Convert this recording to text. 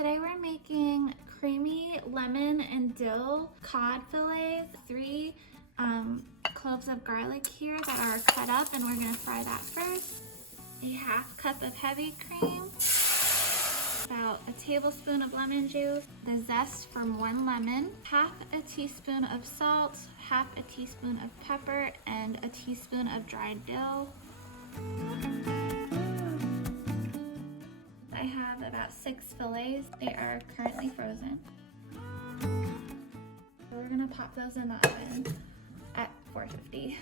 Today we're making creamy lemon and dill cod fillets, 3 cloves of garlic here that are cut up, and we're gonna fry that first. A half cup of heavy cream, about a tablespoon of lemon juice, the zest from 1 lemon, half a teaspoon of salt, half a teaspoon of pepper, and a teaspoon of dried dill. I have about 6 fillets. They are currently frozen. We're gonna pop those in the oven at 450.